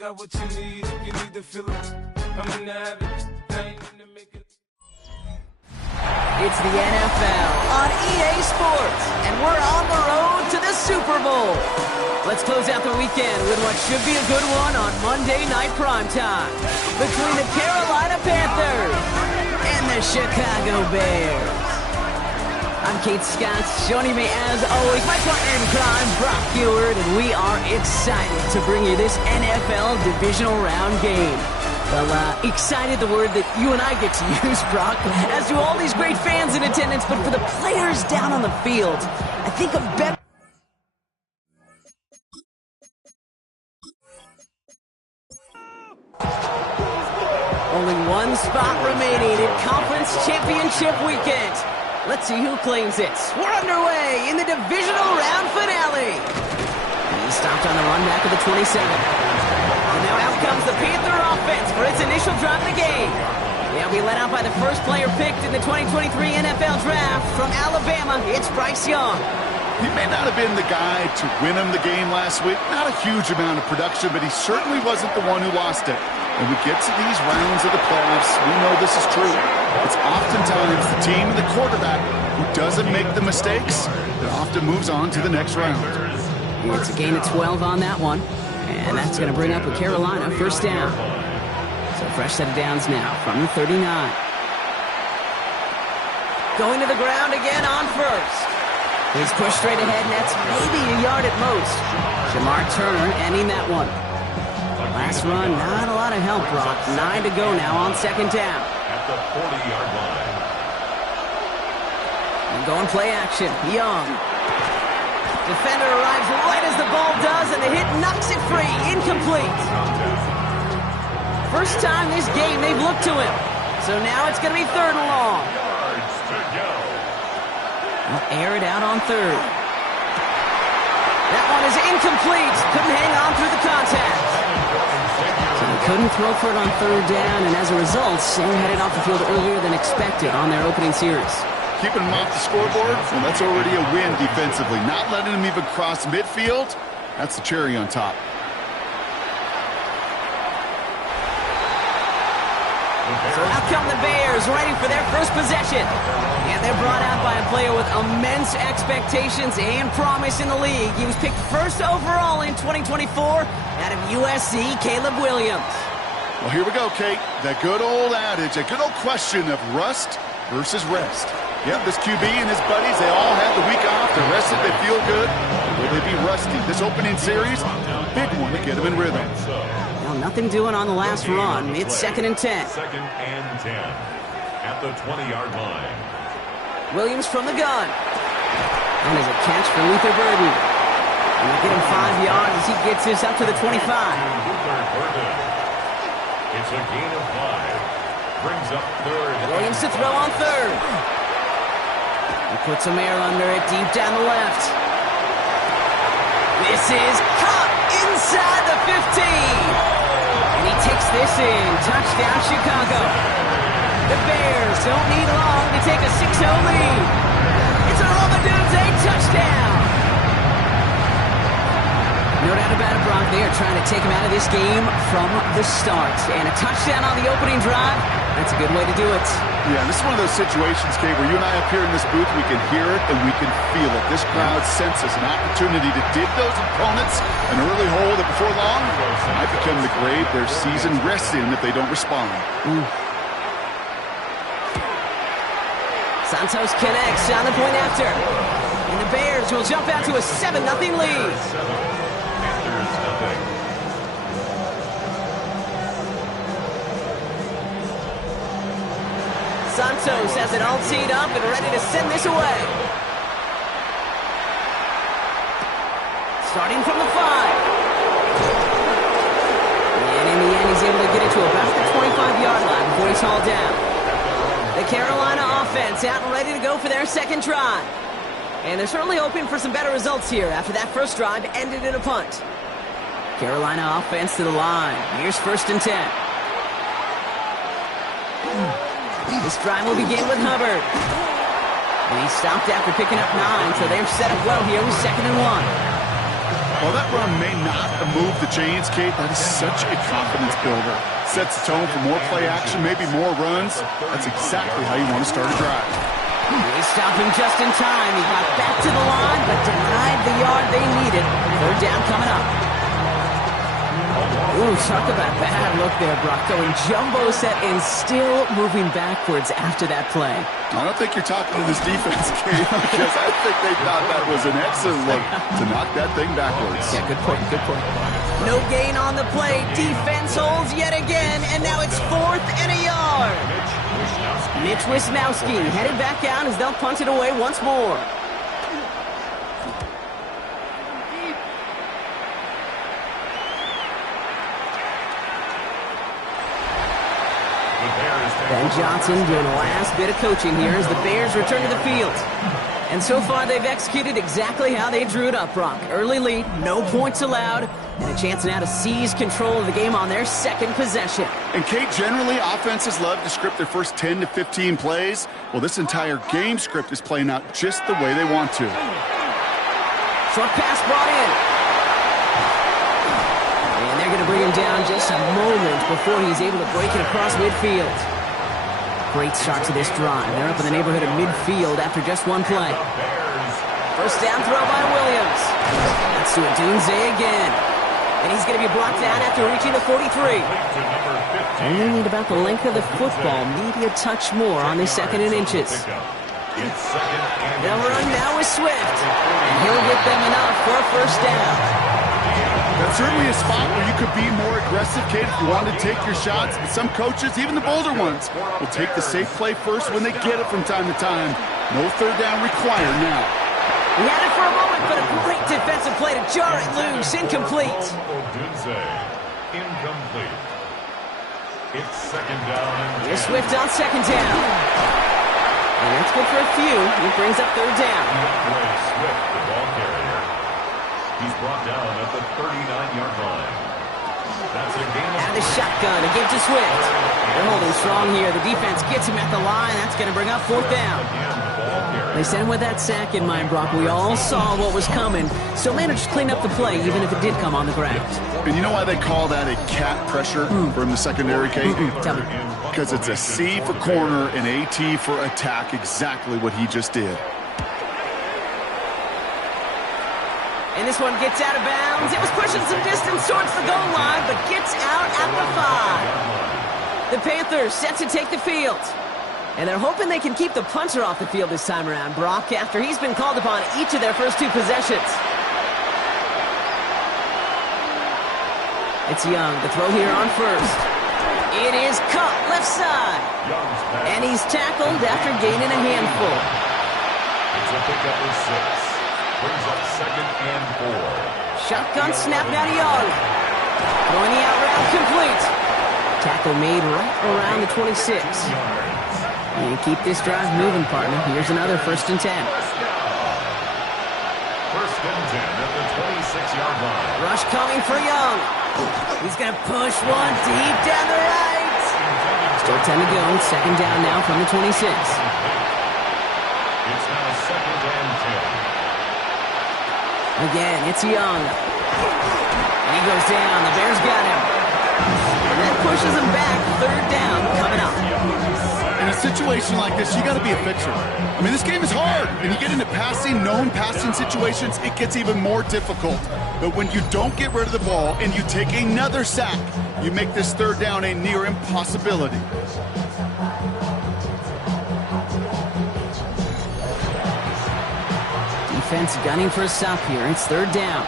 got what you need, you need to feel it. I'm in the habit, I ain't in the making. It's the NFL on EA Sports, and we're on the road to the Super Bowl. Let's close out the weekend with what should be a good one on Monday Night Primetime between the Carolina Panthers and the Chicago Bears. I'm Kate Scott, joining me as always, my partner in crime, Brock Ewert, and we are excited to bring you this NFL Divisional Round game. Well, excited, the word that you and I get to use, Brock, as do all these great fans in attendance, but for the players down on the field, I think a better... Only one spot remaining in Conference Championship Weekend. Let's see who claims it. We're underway in the Divisional Round finale. He stopped on the run back of the 27. And now out comes the Panther offense for its initial drive of the game. They'll be led out by the first player picked in the 2023 NFL Draft from Alabama. It's Bryce Young. He may not have been the guy to win him the game last week. Not a huge amount of production, but he certainly wasn't the one who lost it. When we get to these rounds of the playoffs, we know this is true. It's oftentimes the team and the quarterback who doesn't make the mistakes that often moves on to the next round. It's a gain of 12 on that one, and that's going to bring up a Carolina first down. So fresh set of downs now from the 39. Going to the ground again on first. He's pushed straight ahead, and that's maybe a yard at most. Jamar Turner ending that one. Last run, not a lot of help, Brock. 9 to go now on second down. At the 40-yard line. And going play action. Young. Defender arrives right as the ball does, and the hit knocks it free. Incomplete. First time this game they've looked to him. So now it's going to be third and long. Yards to go. We'll air it out on third. That one is incomplete. Couldn't hang on through the contact. So he couldn't throw for it on third down, and as a result, Sam headed off the field earlier than expected on their opening series. Keeping him off the scoreboard, well, that's already a win defensively. Not letting him even cross midfield, that's the cherry on top. So out come the Bears, ready for their first possession. And they're brought out by a player with immense expectations and promise in the league. He was picked first overall in 2024 out of USC, Caleb Williams. Well, here we go, Kate. That good old adage, a good old question of rust versus rest. Yep, this QB and his buddies, they all had the week off. They're rested, they feel good. Will they be rusty? This opening series, big one to get them in rhythm. Well, nothing doing on the last run. It's 2nd and 10. 2nd and 10 at the 20-yard line. Williams from the gun. And there's a catch for Luther Burden. And they get him 5 yards as he gets this up to the 25. Luther Burden. It's a gain of 5. Brings up third. Williams to throw on third. He puts some air under it deep down the left. This is caught inside the 15. And he takes this in. Touchdown, Chicago. The Bears don't need long to take a 6-0 lead. It's a Romadunze touchdown. No doubt about it, Brock. They are trying to take him out of this game from the start. And a touchdown on the opening drive, that's a good way to do it. Yeah, this is one of those situations, Kate, where you and I up here in this booth, we can hear it and we can feel it. This crowd senses an opportunity to dig those opponents an early hole that before long might become the grave their season rests in if they don't respond. Santos connects on the point after. And the Bears will jump out to a 7-0 lead. Panthers nothing. Santos has it all teed up and ready to send this away. Starting from the 5. And in the end, he's able to get it to about the 25-yard line before he's hauled down. The Carolina offense out and ready to go for their second try. And they're certainly hoping for some better results here after that first drive ended in a punt. Carolina offense to the line. Here's 1st and 10. This drive will begin with Hubbard. And he stopped after picking up 9, so they're set up well here with 2nd and 1. While that run may not have moved the chains, Kate, that is such a confidence builder. Sets the tone for more play action, maybe more runs. That's exactly how you want to start a drive. They stopped him just in time. He got back to the line, but denied the yard they needed. Third down coming up. Ooh, talk about a bad look there, Brock. Going jumbo set and still moving backwards after that play. I don't think you're talking to this defense, Kate, because I think they thought that was an excellent look to knock that thing backwards. Yeah, good point, good point. No gain on the play. Defense holds yet again, and now it's 4th and a yard. Mitch Wisnowski headed back out as they'll punt it away once more. Ben Johnson doing the last bit of coaching here as the Bears return to the field. And so far, they've executed exactly how they drew it up, Brock. Early lead, no points allowed, and a chance now to seize control of the game on their second possession. And, Kate, generally, offenses love to script their first 10 to 15 plays. Well, this entire game script is playing out just the way they want to. Short pass brought in. And they're going to bring him down just a moment before he's able to break it across midfield. Great start to this drive. They're up in the neighborhood of midfield after just one play. First down throw by Williams. That's to Odunze again. And he's going to be blocked down after reaching the 43. And they need about the length of the football, maybe a touch more on this 2nd and inches. They'll run now with Swift. And he'll get them enough for a first down. That's certainly a spot where you could be more aggressive, Kate, if you want to take your shots. But some coaches, even the bolder ones, will take the safe play first when they get it from time to time. No third down required now. He had it for a moment, but a great defensive play to jar it loose. Incomplete. Incomplete. It's 2nd down and 10. Here's Swift on 2nd down. And that's good for a few. It brings up 3rd down. Swift, the ball carrier. He's brought down at the 39-yard line. That's a game out of the shotgun. A give to Swift. They're holding strong here. The defense gets him at the line. That's going to bring up 4th down. They sent him with that sack in mind, Brock. We all saw what was coming. Still managed to clean up the play, even if it did come on the ground. And you know why they call that a cat pressure from the secondary, Kate? Tell me. Because it's a C for corner and a T for attack. Exactly what he just did. And this one gets out of bounds. It was pushing some distance towards the goal line, but gets out at the 5. The Panthers set to take the field. And they're hoping they can keep the punter off the field this time around, Brock, after he's been called upon each of their first 2 possessions. It's Young to throw here on first. It is caught left side. And he's tackled after gaining a handful. It's a pickup of 6. Brings up 2nd and 4. Shotgun snap now to Young. Throwing the out route complete. Tackle made right around the 26. And keep this drive moving, partner. Here's another 1st and 10. 1st and 10 at the 26-yard line. Rush coming for Young. He's going to push one deep down the right. Still 10 to go. 2nd down now from the 26. It's now 2nd and 10. Again, it's Young. And he goes down. The Bears got him. And that pushes him back. 3rd down coming up. In a situation like this, you got to be a fixer. I mean, this game is hard. And you get into known passing situations, it gets even more difficult. But when you don't get rid of the ball and you take another sack, you make this 3rd down a near impossibility. Defense gunning for a stop here. It's 3rd down.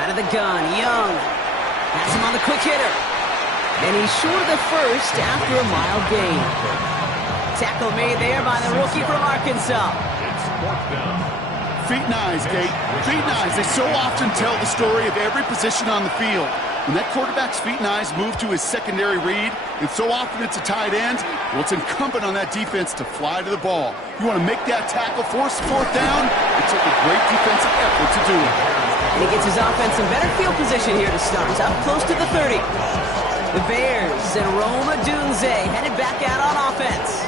Out of the gun, Young. Has him on the quick hitter. And he's short of the first after a mild gain. Tackle made there by the rookie from Arkansas. It's 4th down. Feet and eyes, Kate. Feet and eyes. They so often tell the story of every position on the field. When that quarterback's feet and eyes move to his secondary read, and so often it's a tight end, well, it's incumbent on that defense to fly to the ball. You want to make that tackle, force 4th down. It took a great defensive effort to do it. And he gets his offense in better field position here to start. Up close to the 30. The Bears and Rome Odunze headed back out on offense.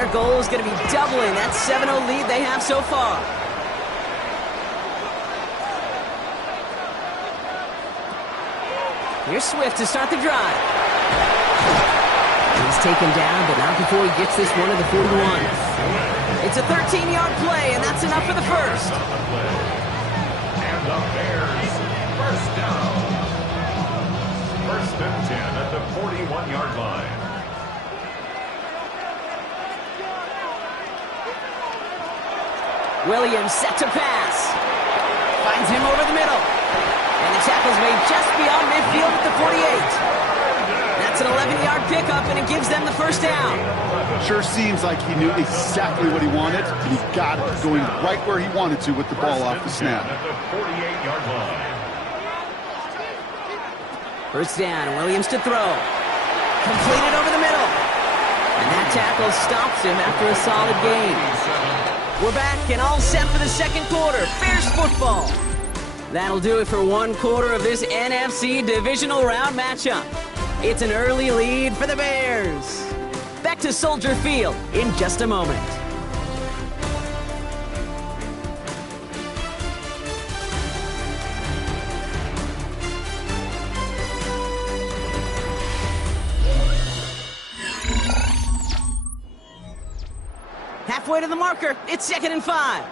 their goal is going to be doubling that 7-0 lead they have so far. Here's Swift to start the drive. He's taken down, but not before he gets this one to the 41. It's a 13-yard play, and that's enough for the first. And the Bears, first down. First and 10 at the 41-yard line. Williams set to pass. Finds him over the middle. And the tackle's made just beyond midfield at the 48. That's an 11-yard pickup, and it gives them the first down. Sure seems like he knew exactly what he wanted, and he got it, going right where he wanted to with the ball off the snap. At the 48-yard line. First down, Williams to throw. Completed over the middle. And that tackle stops him after a solid gain. We're back and all set for the second quarter. Bears football. That'll do it for one quarter of this NFC Divisional Round matchup. It's an early lead for the Bears. Back to Soldier Field in just a moment. Halfway to the marker, it's 2nd and 5.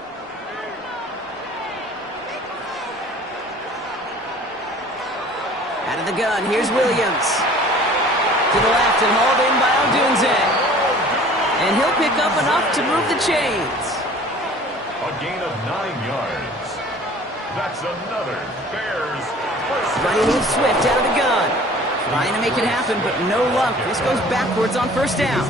Out of the gun, here's Williams. To the left and hauled in by Odunze. And he'll pick up enough to move the chains. A gain of 9 yards. That's another Bears first down. Running move Swift out of the gun. Trying to make it happen, but no luck. This goes backwards on first down.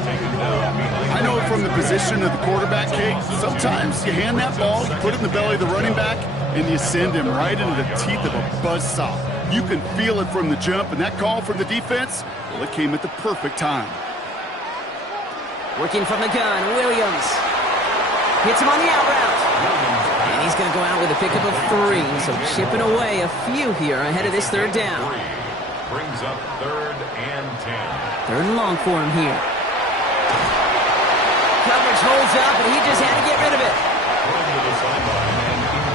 I know from the position of the quarterback, Kate, sometimes you hand that ball, you put it in the belly of the running back, and you send him right into the teeth of a buzzsaw. You can feel it from the jump, and that call from the defense, well, it came at the perfect time. Working from the gun, Williams. Hits him on the out route. And he's going to go out with a pickup of 3, so chipping away a few here ahead of this third down. Brings up 3rd and 10. 3rd and long for him here. Coverage holds up, and he just had to get rid of it.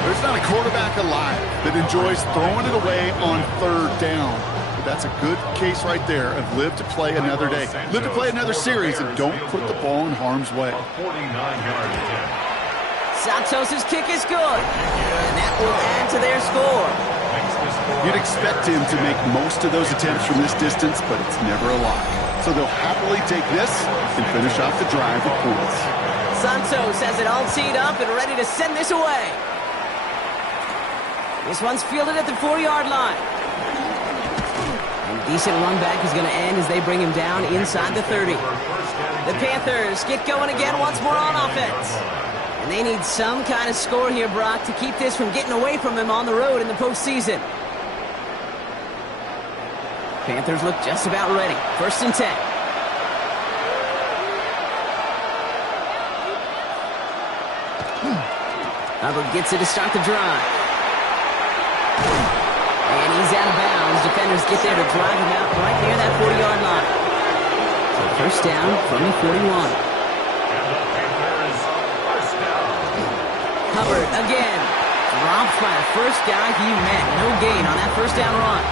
There's not a quarterback alive that enjoys throwing it away on 3rd down. But that's a good case right there of live to play another day. Live to play another series and don't put the ball in harm's way. 49-yard attempt. Santos' kick is good. And that will add to their score. You'd expect him to make most of those attempts from this distance, but it's never a lot. So they'll happily take this and finish off the drive with points. Santos has it all teed up and ready to send this away. This one's fielded at the 4-yard line. And a decent run back is going to end as they bring him down inside the 30. The Panthers get going again once more on offense. And they need some kind of score here, Brock, to keep this from getting away from them on the road in the postseason. Panthers look just about ready. 1st and 10. Hubbard gets it to start the drive. And he's out of bounds. Defenders get there to drive him out right near that 40-yard line. So first down from the 41. Hubbard again. Dropped by the first guy he met. No gain on that first down run.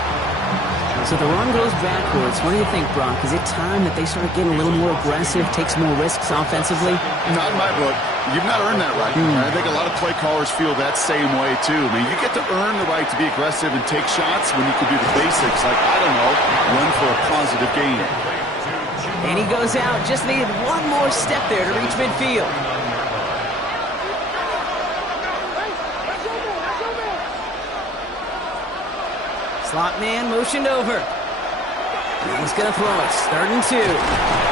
So the run goes backwards. What do you think, Brock? Is it time that they start getting a little more aggressive, take some more risks offensively? Not in my book. You've not earned that right. I think a lot of play callers feel that same way, too. I mean, you get to earn the right to be aggressive and take shots when you can do the basics, like, I don't know, run for a positive gain. And he goes out. Just needed one more step there to reach midfield. Slot man motioned over. He's going to throw it. 3rd and 2.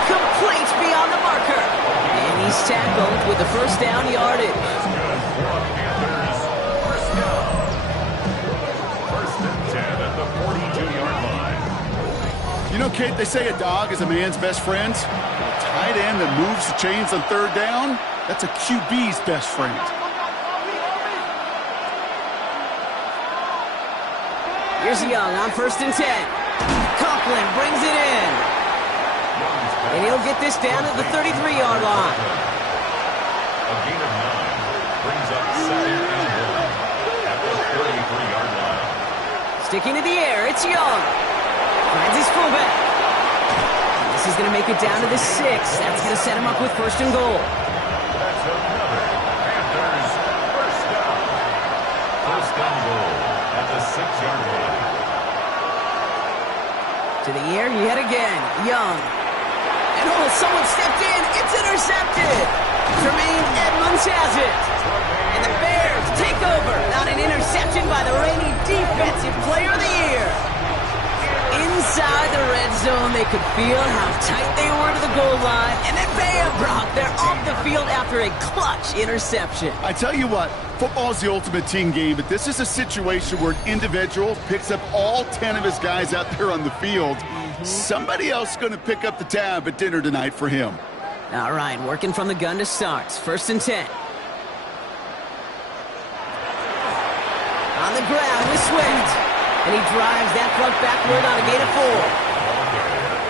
Complete beyond the marker. And he's tackled with the first down yardage. First and 10 at the 42-yard line. You know, Kate, they say a dog is a man's best friend. A tight end that moves the chains on 3rd down, that's a QB's best friend. Here's Young on 1st and 10. Conklin brings it in. And he'll get this down to the 33-yard line. Sticking to the air, it's Young. Finds his fullback. This is going to make it down to the 6. That's going to set him up with first and goal. That's another Panthers first down. First down goal at the 6-yard line. To the air yet again, Young. And someone stepped in. It's intercepted. Tremaine Edmonds has it. And the Bears take over. Not an interception by the reigning defensive player of the year. Inside the red zone, they could feel how tight they were to the goal line. And then bam, Brock, they're off the field after a clutch interception. I tell you what, football is the ultimate team game, but this is a situation where an individual picks up all 10 of his guys out there on the field. Somebody else is going to pick up the tab at dinner tonight for him. All right, working from the gun to start. First and 10. On the ground with Swift. And he drives that truck backward on a gain of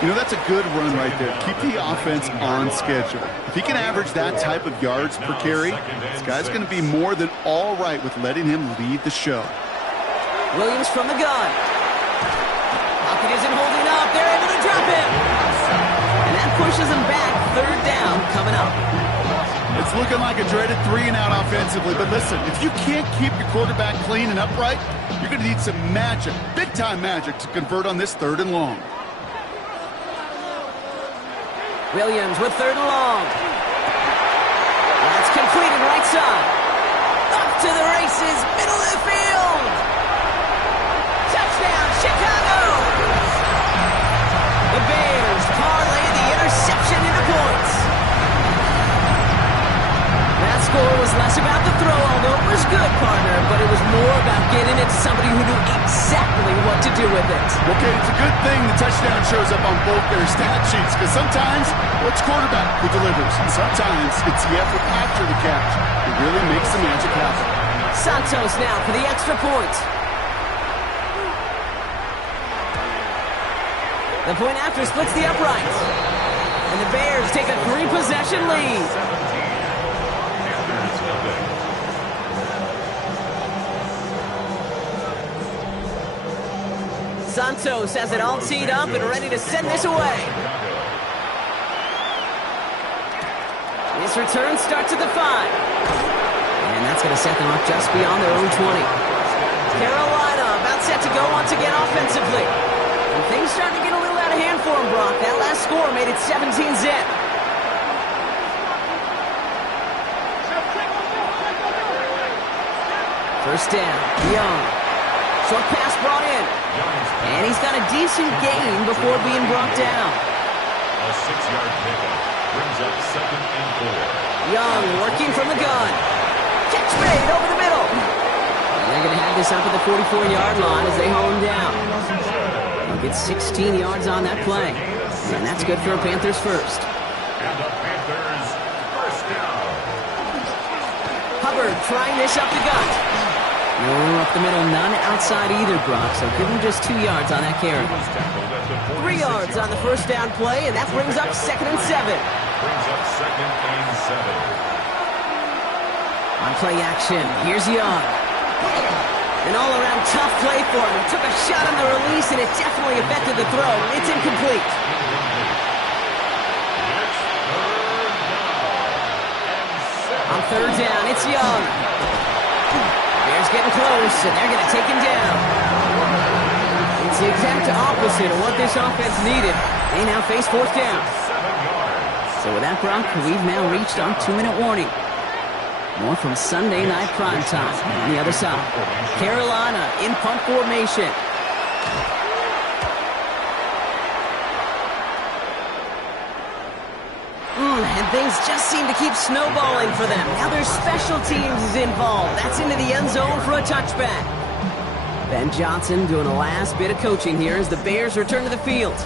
4. You know, that's a good run right there. Keep the offense on schedule. If he can average that type of yards per carry, this guy's going to be more than all right with letting him lead the show. Williams from the gun. Pocket isn't holding up. They're able to drop him. And that pushes him back. Third down coming up. It's looking like a dreaded 3-and-out offensively, but listen, if you can't keep your quarterback clean and upright, you're going to need some magic, big-time magic, to convert on this 3rd and long. Williams with 3rd and long. That's completed right side. Up to the races, middle of the field. Touchdown, Chicago! The Bears parlay the interception into points. That score was less about the throw, although it was good, partner, but it was more about getting it to somebody who knew exactly what to do with it. Okay, it's a good thing the touchdown shows up on both their stat sheets, because sometimes it's quarterback who delivers, and sometimes it's the effort after the catch that really makes the magic happen. Santos now for the extra point. The point after splits the uprights. And the Bears take a 3-possession lead. Santos has it all teed up and ready to send this away. This return starts at the 5. And that's going to set them up just beyond their own 20. Carolina about set to go once again offensively. And things starting to get a little out of hand for him, Brock. That last score made it 17-zip. First down, Young. Short pass brought in. And he's got a decent gain before being brought down. A 6-yard pickup brings up 2nd and 4. Young working from the gun. Catch made over the middle. And they're going to have this up at the 44-yard line as they hone down. They'll get 16 yards on that play. And that's good for a Panthers first. And the Panthers first down. Hubbard trying this up the gut. No up the middle, none outside either, Brock. So give him just 2 yards on that carry. 3 yards on the first down play, and that brings up 2nd and 7. Brings up 2nd and 7. On play action, here's Young. An all-around tough play for him. He took a shot on the release, and it definitely affected the throw. It's incomplete. On 3rd down, it's Young. Bears getting close, and they're going to take him down. It's the exact opposite of what this offense needed. They now face 4th down. So with that, Brock, we've now reached our 2-minute warning. More from Sunday Night Primetime on the other side. Carolina in punt formation. And things just seem to keep snowballing for them. Now their special teams is involved. That's into the end zone for a touchback. Ben Johnson doing the last bit of coaching here as the Bears return to the field.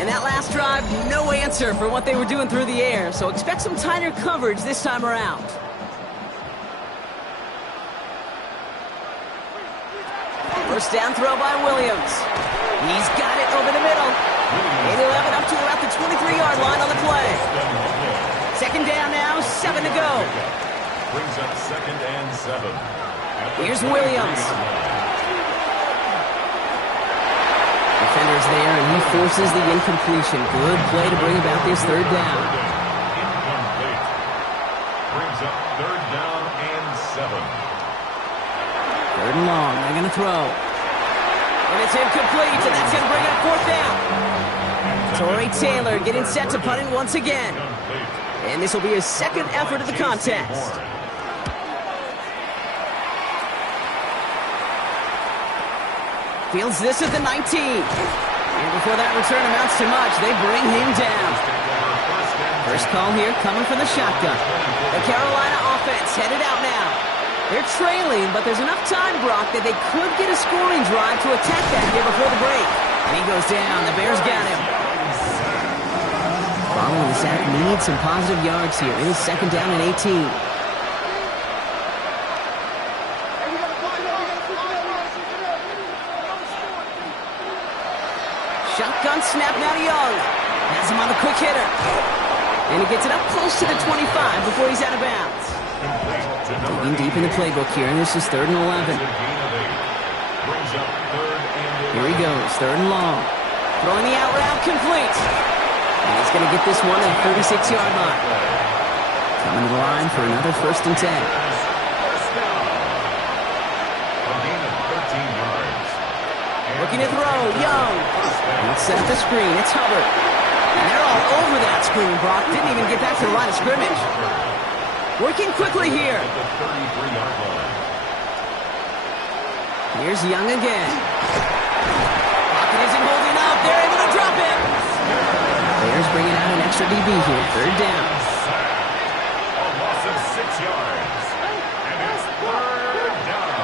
In that last drive, no answer for what they were doing through the air, so expect some tighter coverage this time around. First down throw by Williams. He's got it over the middle. And he'll have it up to about the 23-yard line on the play. 2nd down now, 7 to go. Brings up 2nd and 7. Here's Williams. Defender's there, and he forces the incompletion. Good play to bring about this third down. Incomplete. Brings up third down and 7. Third and long. They're going to throw. And it's incomplete, and that's going to bring up fourth down. Torrey Taylor getting set to punt it once again. And this will be his second effort of the contest. Fields this at the 19. And before that return amounts to much, they bring him down. First call here coming from the shotgun. The Carolina offense headed out now. They're trailing, but there's enough time, Brock, that they could get a scoring drive to attack that here before the break. And he goes down. The Bears got him. Following the sack needs some positive yards here. It is second down and 18. Shotgun snap now to Young. Has him on the quick hitter. And he gets it up close to the 25 before he's out of bounds. Digging deep in the playbook here, and this is third and 11. Here he goes, third and long. Throwing the out route, complete. And he's going to get this one at the 36-yard line. Coming to the line for another first and 10. Looking to throw, Young. Let's set up the screen, it's Hubbard. And they're all over that screen, Brock. Didn't even get back to the line of scrimmage. Working quickly here. Here's Young again. Pocket isn't holding up. They're able to drop it. Bears bringing out an extra DB here. Third down. A loss of 6 yards. And it's third down.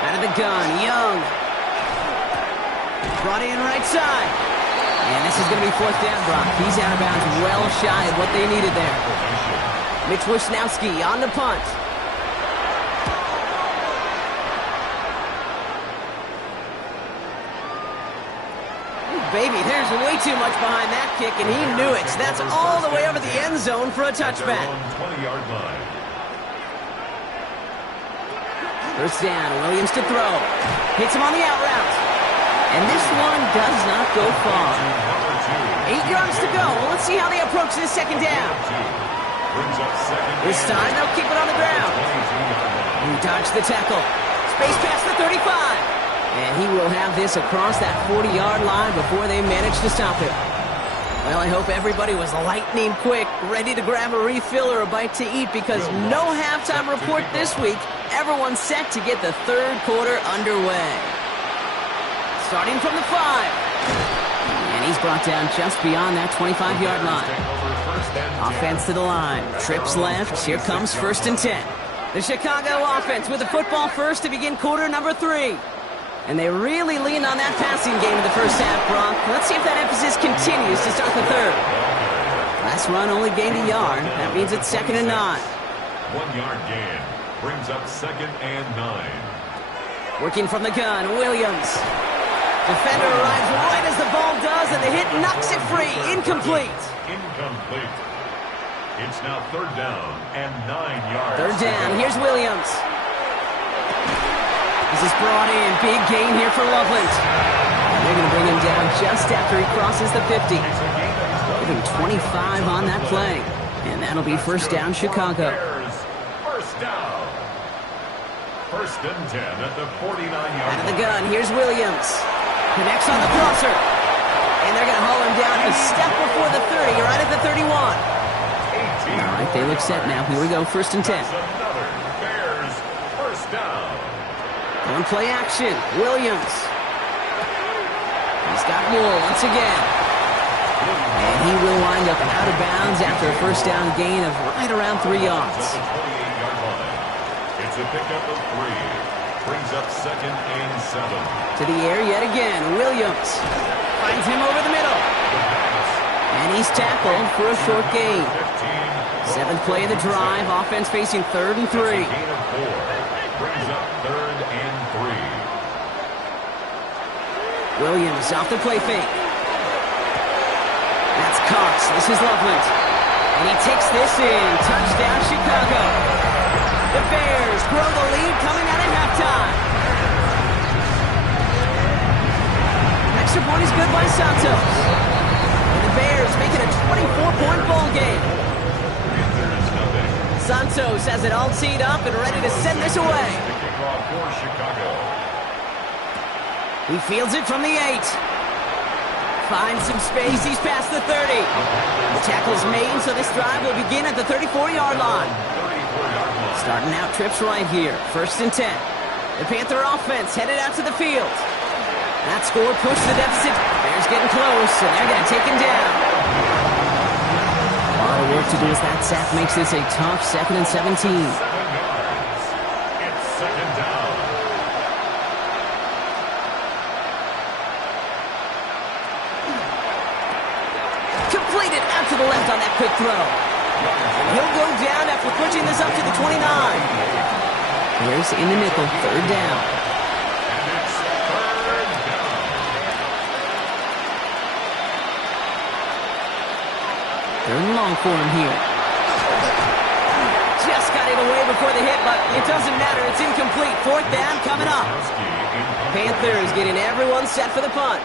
Out of the gun, Young. Brought in right side. And this is going to be fourth down, Brock. He's out of bounds, well shy of what they needed there. Mitch Wisnowski on the punt. Ooh, baby, there's way too much behind that kick, and he knew it. That's all the way over the end zone for a touchback. 20-yard line. First down, Williams to throw. Hits him on the out route. And this one does not go far. 8 yards to go. Let's see how they approach this second down. This time they'll keep it on the ground. He dodged the tackle. Space past the 35. And he will have this across that 40-yard line before they manage to stop him. Well, I hope everybody was lightning quick, ready to grab a refill or a bite to eat, because no halftime report this week. Everyone's set to get the third quarter underway. Starting from the 5. And he's brought down just beyond that 25-yard line. Offense to the line. Trips left. Here comes first and 10. The Chicago offense with the football first to begin quarter number 3. And they really leaned on that passing game in the first half, Brock. Let's see if that emphasis continues to start the third. Last run only gained a yard. That means it's second and 9. 1-yard gain. Brings up second and 9. Working from the gun, Williams. Defender arrives right as the ball does, and the hit knocks it free. Incomplete. Incomplete. It's now third down and 9 yards. Third down. Here's Williams. This is brought in. Big gain here for Loveland. And they're going to bring him down just after he crosses the 50. Give him 25 on that play. And that'll be first down, Chicago. First down. First and 10 at the 49-yard line. Out of the gun. Here's Williams. Connects on the crosser. And they're going to haul him down a step before the 30, right at the 31. All right, they look set now. Here we go, first and 10. Another Bears first down. On play action, Williams. He's got Moore once again. And he will wind up out of bounds after a first down gain of right around 3 yards. At the 28-yard line. It's a pickup of 3. Brings up second and 7. To the air yet again, Williams. Finds him over the middle. And he's tackled for a short gain. 7th play of the drive. Offense facing third and 3. Gain of 4. Brings up third and 3. Williams off the play fake. That's Cox. This is Loveland. And he takes this in. Touchdown, Chicago. The Bears grow the lead coming out at halftime. extra point is good by Santos. And the Bears make it a 24-point ball game. Santos has it all teed up and ready to send this away. He fields it from the 8. Finds some space. He's past the 30. The tackle's made, so this drive will begin at the 34-yard line. Starting out trips right here. 1st and 10. The Panther offense headed out to the field. That score pushed the deficit. Bears getting close, and they're going to take him down. A lot of work to do as that sack makes this a tough 2nd and 17. 7 yards. It's 2nd down. Completed out to the left on that quick throw. And he'll go down after pushing this up to the 29. Bears in the nickel, 3rd down. And it's 3rd down. 3rd and long for him here. Just got it away before the hit, but it doesn't matter. It's incomplete. 4th down coming up. Panthers getting everyone set for the punt.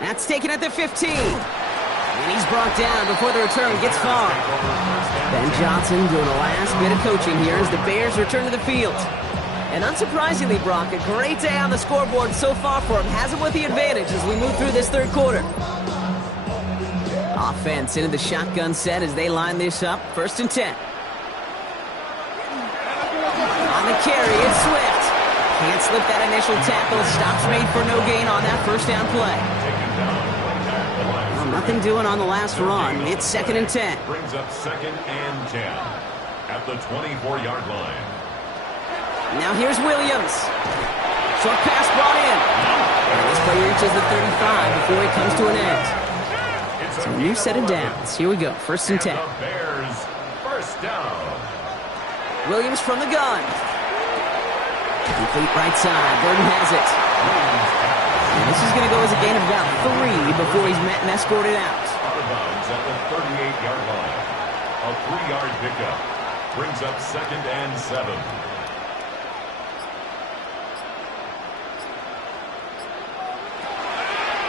That's taken at the 15. And he's brought down before the return gets far. Ben Johnson doing the last bit of coaching here as the Bears return to the field. And unsurprisingly, Brock, a great day on the scoreboard so far for him. Has him with the advantage as we move through this 3rd quarter. Offense into the shotgun set as they line this up. 1st and 10. On the carry, it's Swift. Can't slip that initial tackle. Stops made for no gain on that 1st down play. Well, nothing doing on the last run. It's 2nd and 10. Brings up 2nd and 10 at the 24-yard line. Now here's Williams. Short pass brought in. And this play reaches the 35 before it comes to an end. So a new set of downs. Here we go. 1st and 10. The Bears 1st down. Williams from the gun. Complete right side. Burton has it. And this is going to go as a gain of about 3 before he's met and escorted out. Out of bounds at the 38-yard line. A 3-yard pickup. Brings up 2nd and 7.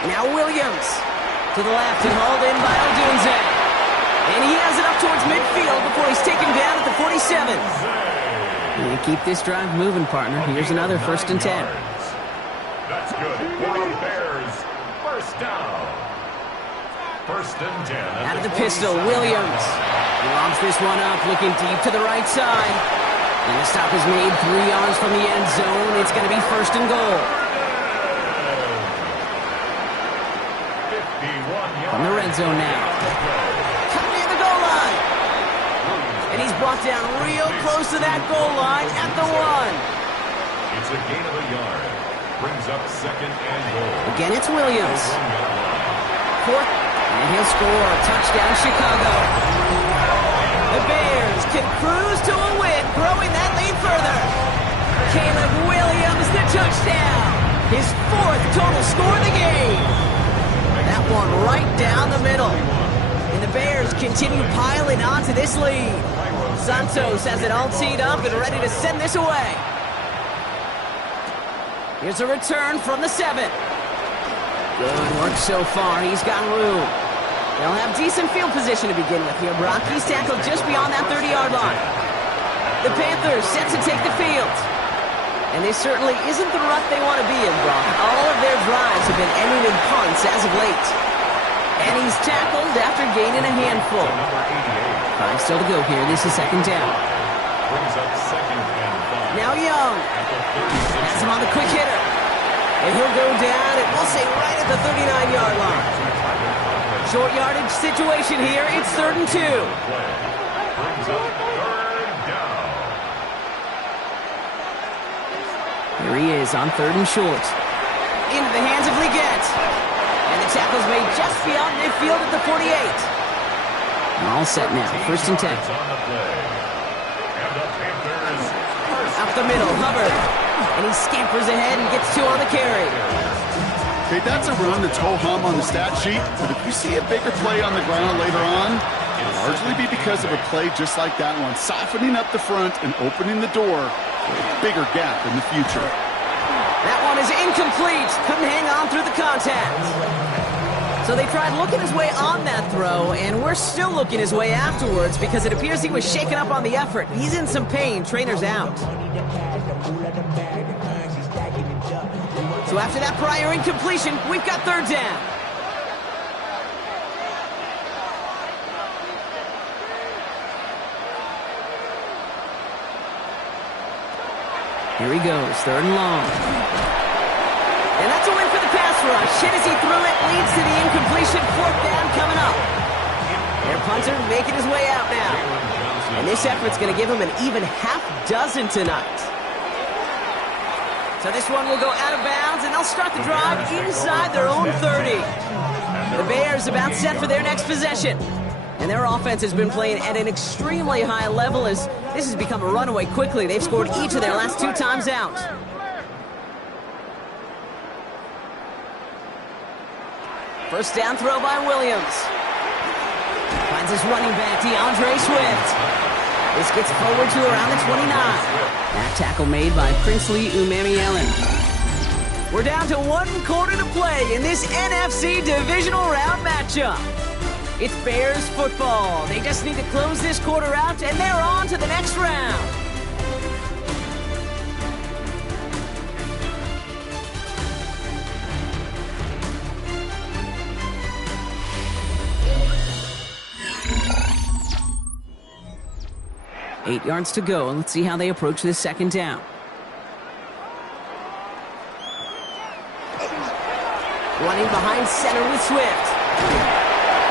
Now Williams to the left and hauled in by Odunze. And he has it up towards midfield before he's taken down at the 47. You keep this drive moving, partner. Here's another 1st and 10. That's good for the Bears. 1st down. 1st and 10. Out of the pistol, Williams. Lobs this one up, looking deep to the right side. And the stop is made 3 yards from the end zone. It's going to be 1st and goal. From the red zone now. Coming near the goal line. And he's brought down real close to that goal line at the 1. It's a gain of a yard. Brings up 2nd and goal. Again, it's Williams. 4th, and he'll score. Touchdown, Chicago. The Bears can cruise to a win, growing that lead further. Caleb Williams, the touchdown. His 4th total score of the game. That one right down the middle. And the Bears continue piling onto this lead. Santos has it all teed up and ready to send this away. Here's a return from the 7. Good work so far. He's got room. They'll have decent field position to begin with here, Brock. He's tackled just beyond that 30-yard line. The Panthers set to take the field. And this certainly isn't the rut they want to be in, Brock. All of their drives have been ending in punts as of late. And he's tackled after gaining a handful. 5 still to go here. This is 2nd down. Brings up 2nd and 5. Now Young. Has him on the quick hitter. And he'll go down, and we'll say right at the 39-yard line. Short yardage situation here. It's 3rd and 2. Brings up 3rd down. Here he is on 3rd and short. Into the hands of Leggett. And the tackle's made just beyond midfield at the 48. All set now. 1st and 10. Up the middle, Hubbard. And he scampers ahead and gets 2 on the carry. Okay, that's a run that's ho-hum on the stat sheet, but if you see a bigger play on the ground later on, Largely be because of a play just like that one, softening up the front and opening the door for a bigger gap in the future. That one is incomplete. Couldn't hang on through the contact. So they tried looking his way on that throw, and we're still looking his way afterwards because it appears he was shaken up on the effort. He's in some pain. Trainer's out. So after that prior incompletion, we've got third down. Here he goes, third and long. And that's a win for the pass rush. Hit as he threw it, leads to the incompletion. Fourth down coming up. Their punter making his way out now. And this effort's going to give him an even half dozen tonight. So this one will go out of bounds, and they'll start the drive inside their own 30. The Bears about set for their next possession. And their offense has been playing at an extremely high level as this has become a runaway quickly. They've scored each of their last 2 times out. First down throw by Williams. Finds his running back, DeAndre Swift. This gets forward to around the 29. That tackle made by Princely Umamielen. We're down to 1 quarter to play in this NFC Divisional Round matchup. It's Bears football. They just need to close this quarter out, and they're on to the next round. Eight yards to go, and let's see how they approach this second down. Running behind center with Swift.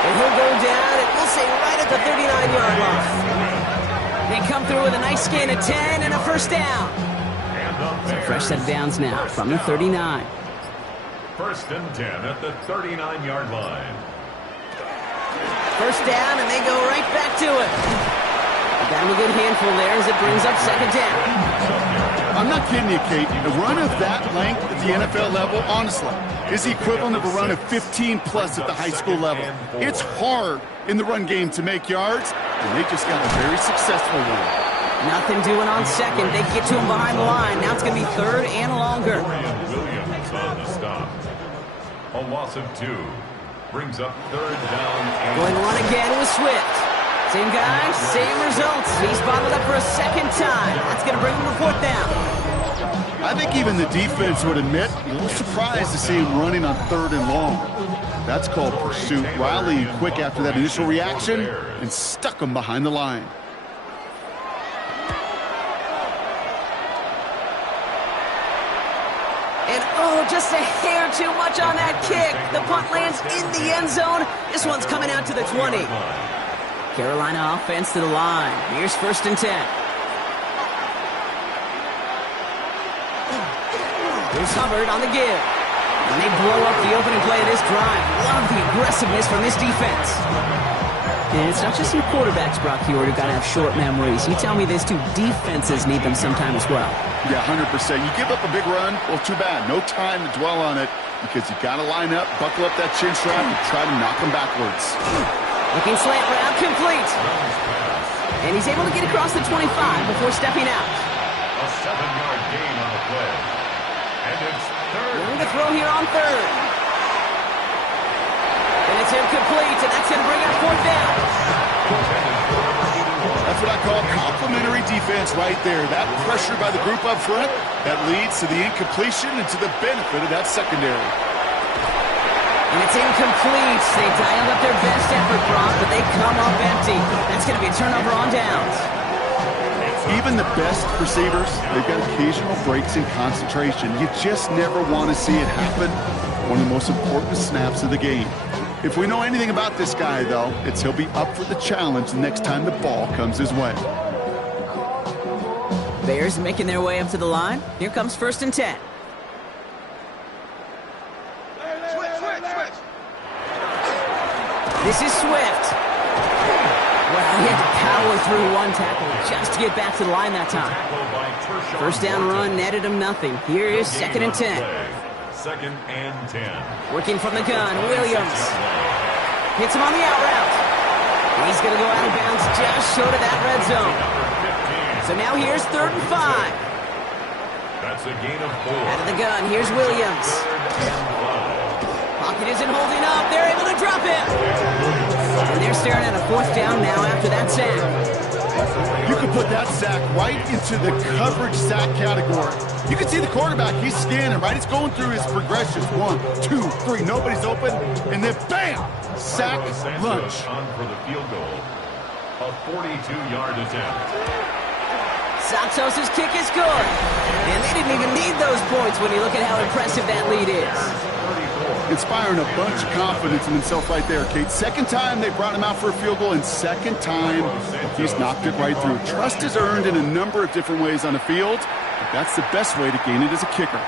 And he'll go down, and we'll say right at the 39-yard line. They come through with a nice gain of 10 and a first down. So fresh set of downs now from the 39. First and 10 at the 39-yard line. First down, and they go right back to it. Got him a good handful there as it brings up second down. I'm not kidding you, Kate. A run of that length at the NFL level, honestly, is the equivalent of a run of 15-plus at the high school level. It's hard in the run game to make yards, and they just got a very successful one. Nothing doing on second. They get to him behind the line. Now it's going to be third and longer. Williams on the stop. A loss of 2. Brings up third down. Going to run again with Swift. Same guy, same results. He's bottled up for a second time. That's going to bring him to fourth down. I think even the defense would admit, a little surprised to see him running on third and long. That's called pursuit. Riley quick after that initial reaction and stuck him behind the line. And oh, just a hair too much on that kick. The punt lands in the end zone. This one's coming out to the 20. Carolina offense to the line. Here's first and 10. Here's Hubbard on the give. And they blow up the opening play of this drive. Love the aggressiveness from this defense. And it's not just some quarterbacks, Brock Huard, who got to have short memories. You tell me these two defenses need them sometime as well. Yeah, 100%. You give up a big run, well, too bad. No time to dwell on it because you got to line up, buckle up that chin strap, and try to knock them backwards. Looking slant route, complete. And he's able to get across the 25 before stepping out. A 7-yard gain on the play. And it's third. Going to throw here on third. And it's incomplete, and that's going to bring up fourth down. That's what I call complimentary defense right there. That pressure by the group up front, that leads to the incompletion and to the benefit of that secondary. And it's incomplete. They dialed up their best effort, Brock, but they come up empty. That's going to be a turnover on downs. Even the best receivers, they've got occasional breaks in concentration. You just never want to see it happen. One of the most important snaps of the game. If we know anything about this guy, though, it's he'll be up for the challenge the next time the ball comes his way. Bears making their way up to the line. Here comes first and 10. This is Swift. Well, he had to power through one tackle just to get back to the line that time. First down run netted him nothing. Here is second and 10. Second and 10. Working from the gun, Williams. Hits him on the out route. He's going to go out of bounds just short of that red zone. So now here's 3rd and 5. That's a gain of 4. Out of the gun, here's Williams. Pocket isn't holding up. They're able to drop him. And they're staring at a 4th down now after that sack. You could put that sack right into the coverage sack category. You can see the quarterback, he's scanning, right? He's going through his progressions. 1, 2, 3, nobody's open. And then bam! Sack, lunch. On for the field goal. A 42-yard attempt. Santos' kick is good. And they didn't even need those points when you look at how impressive that lead is. Inspiring a bunch of confidence in himself right there, Kate. 2nd time they brought him out for a field goal, and 2nd time he's knocked it right through. Trust is earned in a number of different ways on the field, but that's the best way to gain it as a kicker.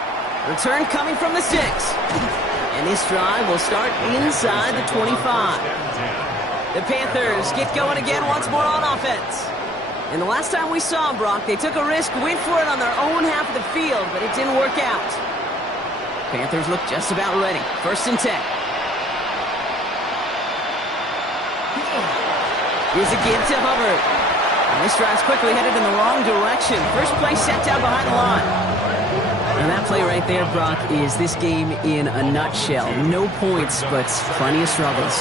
Return coming from the 6. And this drive will start inside the 25. The Panthers get going again once more on offense. And the last time we saw them, Brock, they took a risk, went for it on their own half of the field, but it didn't work out. Panthers look just about ready. 1st and 10. Here's a give to Hubbard. And this drive's quickly headed in the wrong direction. First play set down behind the line. And that play right there, Brock, is this game in a nutshell. No points, but plenty of struggles.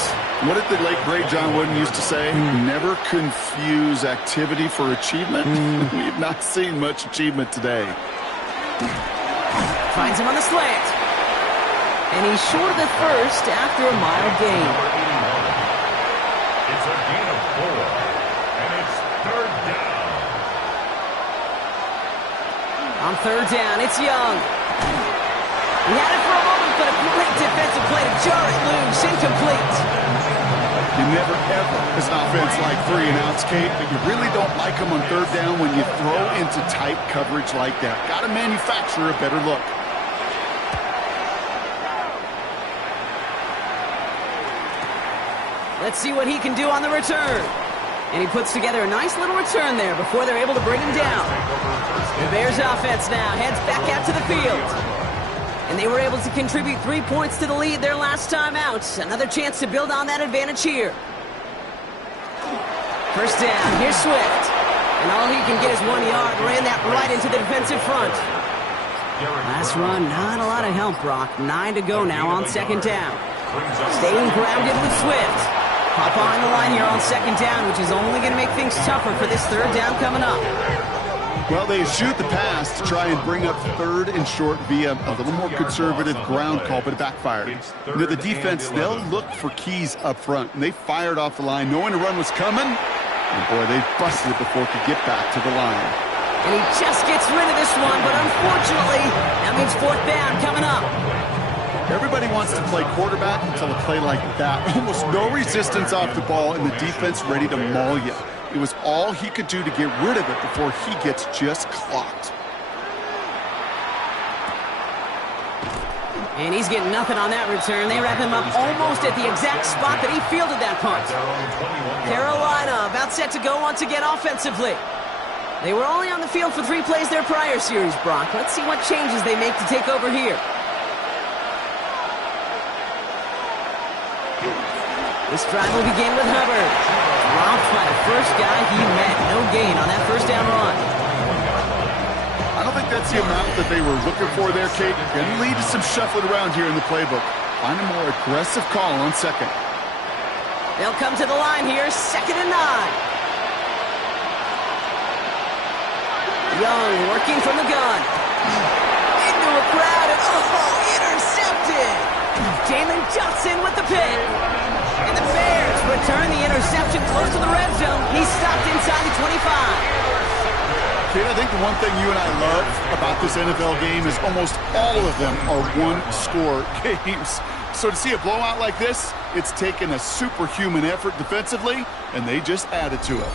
What did the late, great John Wooden used to say? Never confuse activity for achievement. We've not seen much achievement today. Finds him on the slant. And he's short of the 1st after a mild gain. It's a gain of 4. And it's 3rd down. On 3rd down, it's Young. He had it for a moment, but a great defensive play to jar it loose. Incomplete. You never ever, as an offense, like 3 and outs, Kate, but you really don't like them on 3rd down when you throw into tight coverage like that. Got to manufacture a better look. Let's see what he can do on the return. And he puts together a nice little return there before they're able to bring him down. The Bears offense now heads back out to the field. And they were able to contribute 3 points to the lead their last time out. Another chance to build on that advantage here. 1st down, here's Swift. And all he can get is 1 yard. Ran that right into the defensive front. Last run, not a lot of help, Brock. 9 to go now on 2nd down. Staying grounded with Swift. Hop on the line here on 2nd down, which is only going to make things tougher for this 3rd down coming up. Well, they shoot the pass to try and bring up 3rd and short via a little more conservative ground call, but it backfired. You know, the defense, they'll look for keys up front, and they fired off the line knowing the run was coming. And boy, they busted it before it could get back to the line. And he just gets rid of this one, but unfortunately, that means 4th down coming up. Everybody wants to play quarterback until a play like that. Almost no resistance off the ball, and the defense ready to maul you. It was all he could do to get rid of it before he gets just clocked. And he's getting nothing on that return. They wrap him up almost at the exact spot that he fielded that punt. Carolina about set to go once again offensively. They were only on the field for 3 plays their prior series, Brock. Let's see what changes they make to take over here. This drive will begin with Hubbard. Dropped by the first guy he met. No gain on that 1st down run. I don't think that's the amount that they were looking for there, Kate. Going to lead to some shuffling around here in the playbook. Find a more aggressive call on 2nd. They'll come to the line here, 2nd and 9. Young working from the gun. Into a crowd and intercepted. Jalen Johnson with the pick. And the Bears return the interception close to the red zone. He's stopped inside the 25. Kate, I think the one thing you and I love about this NFL game is almost all of them are one-score games. So to see a blowout like this, it's taken a superhuman effort defensively, and they just added to it.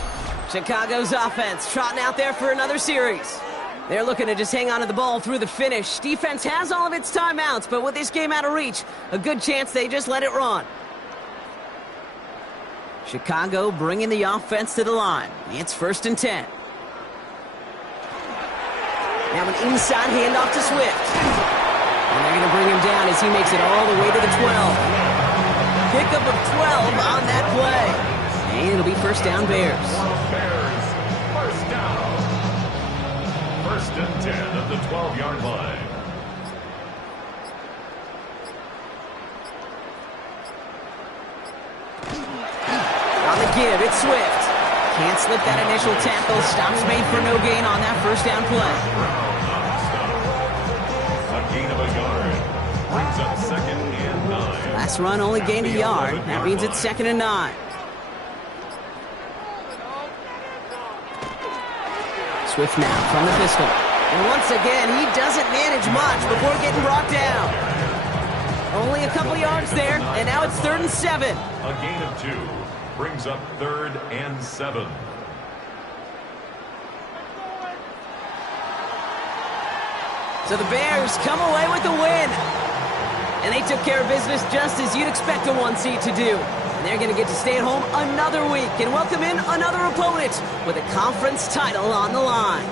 Chicago's offense trotting out there for another series. They're looking to just hang on to the ball through the finish. Defense has all of its timeouts, but with this game out of reach, a good chance they just let it run. Chicago bringing the offense to the line. It's 1st and 10. Now an inside handoff to Swift. And they're going to bring him down as he makes it all the way to the 12. Pickup of 12 on that play. And it'll be first down Bears. Bears, first down. First and 10 at the 12-yard line. On the give, it's Swift. Can't slip that initial tackle. Stops made for no gain on that first down play. A gain of a yard. Brings up second and 9. Last run only gained a yard. That means it's second and 9. Swift now from the pistol. And once again, he doesn't manage much before getting brought down. Only a couple yards there, and now it's 3rd and 7. A gain of 2. Brings up 3rd and 7. So the Bears come away with the win. And they took care of business just as you'd expect a 1 seed to do. And they're going to get to stay at home another week and welcome in another opponent with a conference title on the line.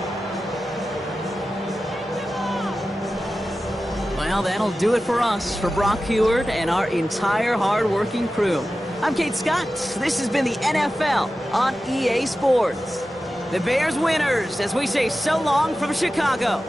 Well, that'll do it for us, for Brock Heward and our entire hard-working crew. I'm Kate Scott. This has been the NFL on EA Sports. The Bears winners, as we say so long from Chicago.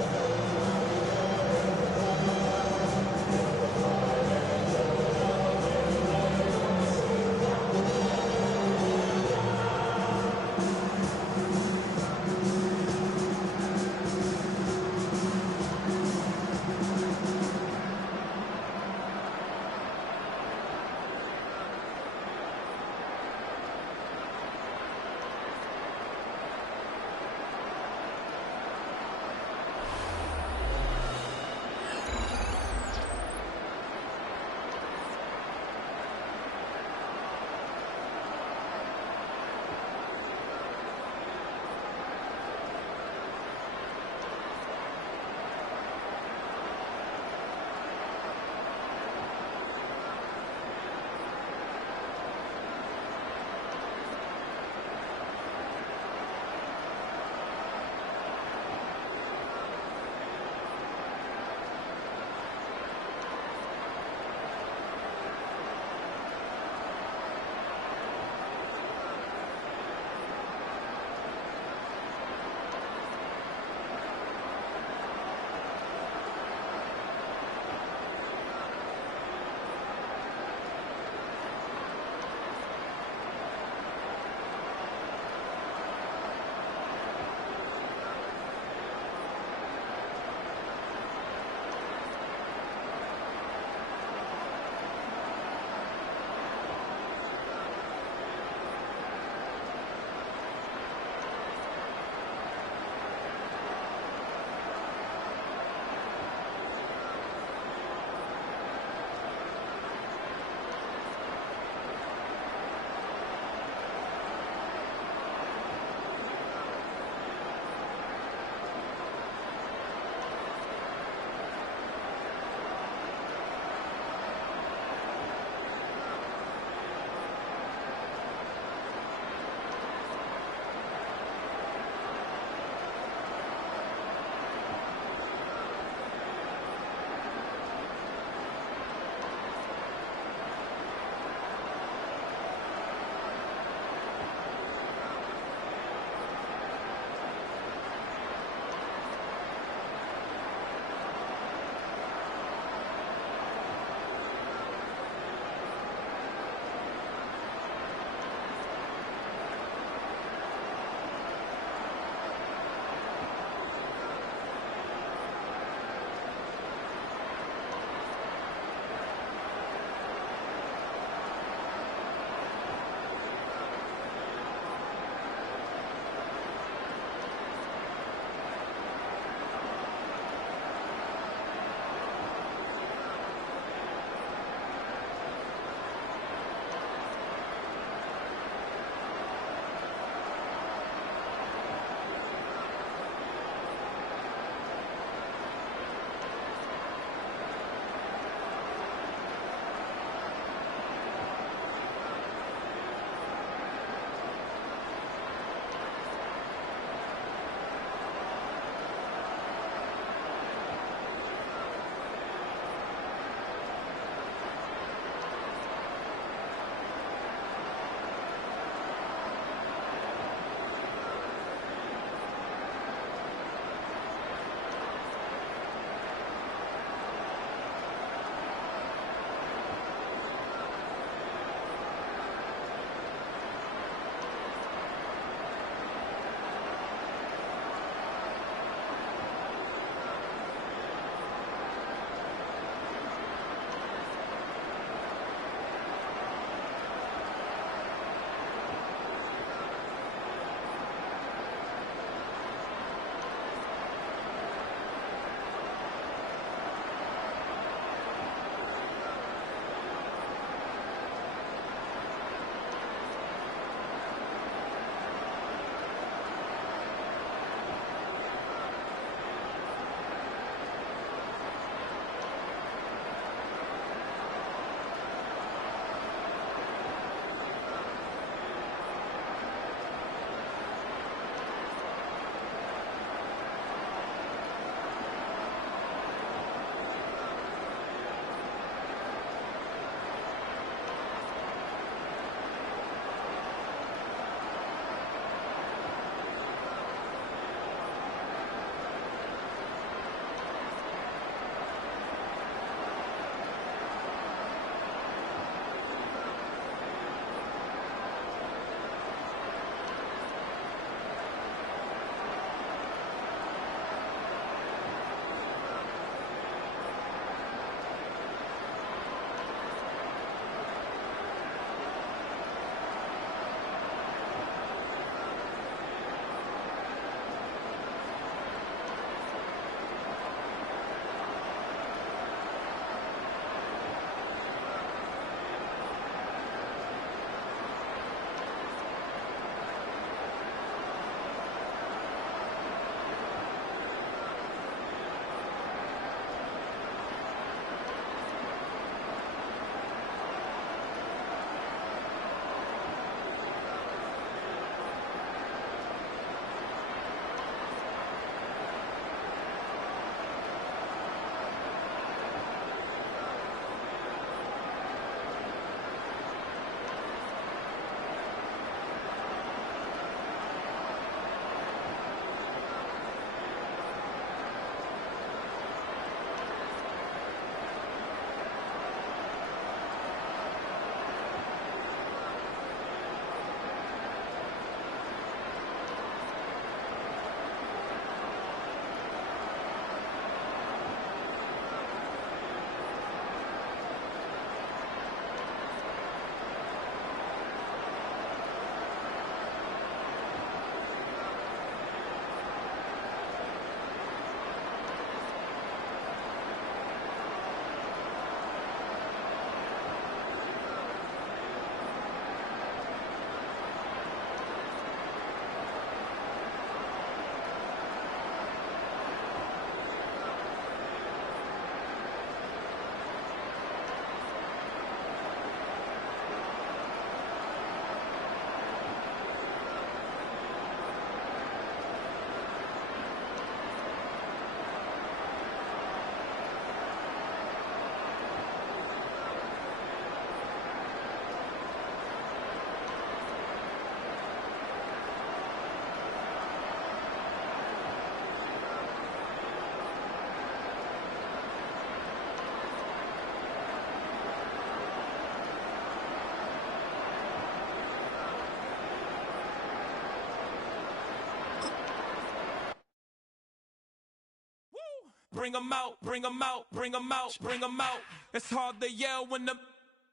bring 'em out, bring 'em out, bring 'em out, bring 'em out. It's hard to yell when the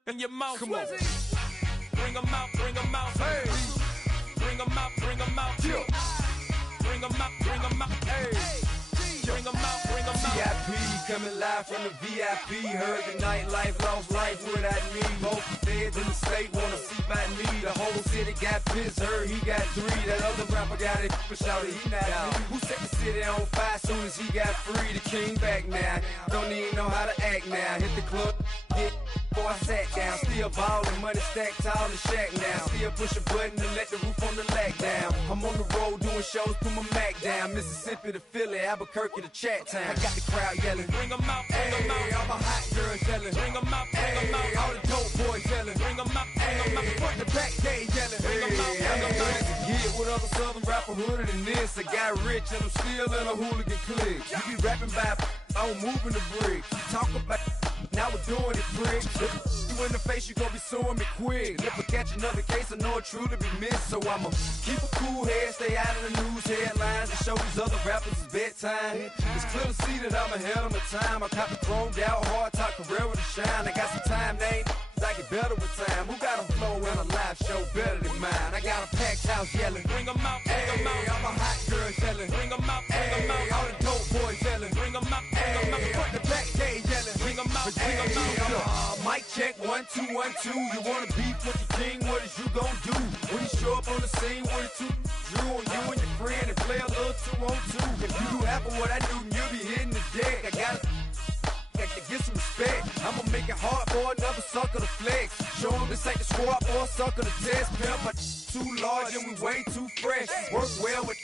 in your mouth. Come on. Bring 'em out, bring 'em out. Hey. Bring 'em out, bring 'em out. Yeah. Bring 'em out, bring 'em out. Hey. Bring 'em out, bring 'em out. VIP coming live from the VIP. Heard the nightlife, lost life without me. Both feds in the state wanna see by me. The whole city got pissed, heard he got 3. That other rapper got it, but shouted he not me. Who set the city on fire soon as he got free? The king back now, don't even know how to act now. Hit the club, get before I sat down. Still ballin', money stacked tall in the shack now. Still push a button to let the roof on the lag down. I'm on the road doing shows, put my Mac down. Mississippi to Philly, Albuquerque to Chat Town. I got the crowd yelling, bring 'em out, bring 'em out. All my hot girls yelling, bring 'em out, bring 'em out. All the dope boys yelling, bring 'em out, bring 'em out. Front the back gate yelling, bring 'em out, bring 'em out. To get with other southern rapper hooded than this. I got rich and I'm still in a hooligan clique. You be rapping by, I'm moving the bricks. Talk about, now we're doing it, prick. You in the face, you gon' be suing me quick. If I catch another case, I know it truly be missed. So I'ma keep a cool head, stay out of the news headlines, and show these other rappers it's bedtime. It's clear to see that I'm ahead of my time. I cop the chromed out, hard top career with a shine. I got some time, name. I get better with time. Who got a flow and a live show better than mine? I got a packed house yelling, bring 'em out, bring 'em out. All my hot girls yelling, bring 'em out, bring 'em out. All the dope boys yelling, bring 'em out, bring 'em out. Front the back gate yelling, bring 'em out, bring 'em out. Mic check 1 2 1 2. You wanna beef with the king? What is you gon' do when he show up on the scene with a 2 Drew on you and your friend and play a little 2 on 2? If you do half of what I do, you'll be hitting the deck. I gotta get some respect. I'ma make it hard for another sucker to flex. Show him this ain't the squad or a sucker to test. Pimp, but too large and we way too fresh. Work well with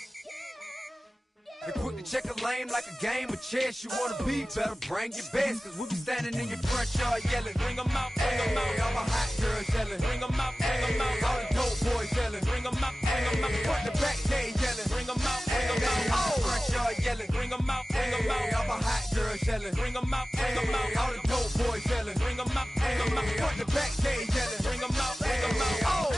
and quick to check a lane like a game of chess. You wanna be better, bring your best. Cause we be standing in your front yard yelling, bring 'em out, bring 'em out. All my hot girls yelling, bring 'em out, bring 'em out. All the dope boys yelling, bring 'em out, bring 'em out. Front the back gate yelling, bring 'em out, bring 'em out. Oh, front yard yelling, bring 'em out, bring 'em out. All my hot girls yelling, bring 'em out, bring 'em out. All the dope boys yelling, bring 'em out, bring 'em out. Front the back gate yelling, bring 'em out, bring 'em out. Oh.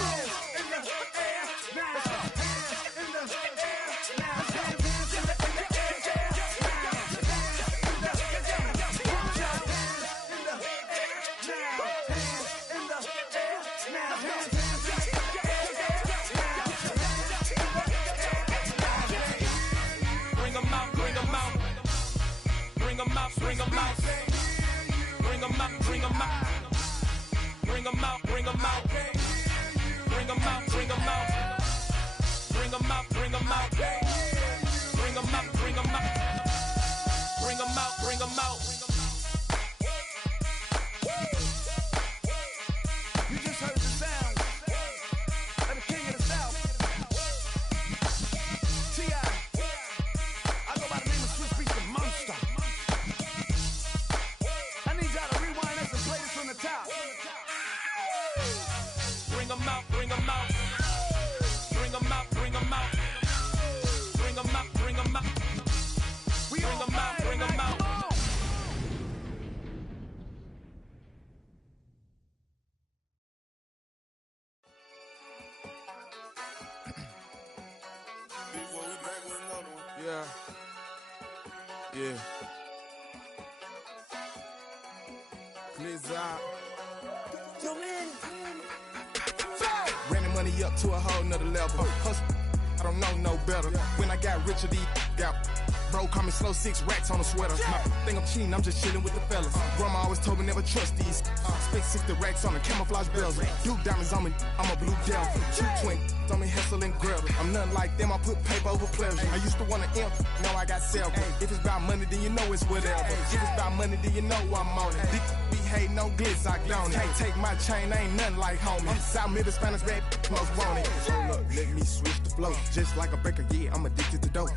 Bring 'em out, bring 'em out. Bring 'em out, bring 'em out. Bring 'em out, bring 'em out. Bring 'em out, bring 'em out. Bring 'em out, bring 'em out. Bring 'em out, bring 'em out. Bring 'em out, bring 'em out. Bring 'em out, bring 'em out. You just heard the sound of the king of the South. T.I. I go by the name of Swiss Beats the Monster. I need y'all to rewind this and play this from the top. Bring 'em out, bring 'em out. Bring 'em out, bring 'em out. Bring 'em out, bring 'em out. We Bring 'em out, bring 'em out. Yeah. Yeah. Please out. Running money up to a whole nother level. Hustle, I don't know no better. When I got richer, these got bro, call me slow, 6 racks on a sweater. My think I'm cheating, I'm just chilling with the fellas. Grandma always told me never trust these. Spent 60 racks on the camouflage bells. Duke diamonds on me, I'm a blue devil. 2 twin on me, Hessel and Gretel. I'm nothing like them, I put paper over pleasure. I used to want to imp, now I got several. If it's about money, then you know it's whatever. If it's about money, then you know I'm on it. Be hating, no glitz, I don't it. Take my chain, ain't nothing like homie. South Middle Spanish, red, most want it. So look, let me switch the flow. Just like a breaker, yeah, I'm addicted to dope.